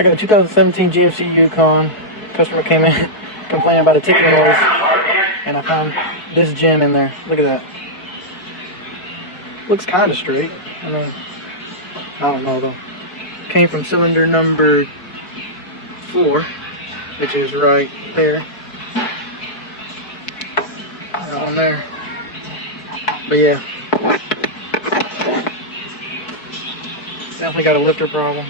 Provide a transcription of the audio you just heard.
I got a 2017 GMC Yukon. Customer came in complaining about a ticking noise, and I found this gem in there. Look at that. Looks kind of straight. I mean, I don't know though. Came from cylinder number 4, which is right there. That one there. But yeah, definitely got a lifter problem.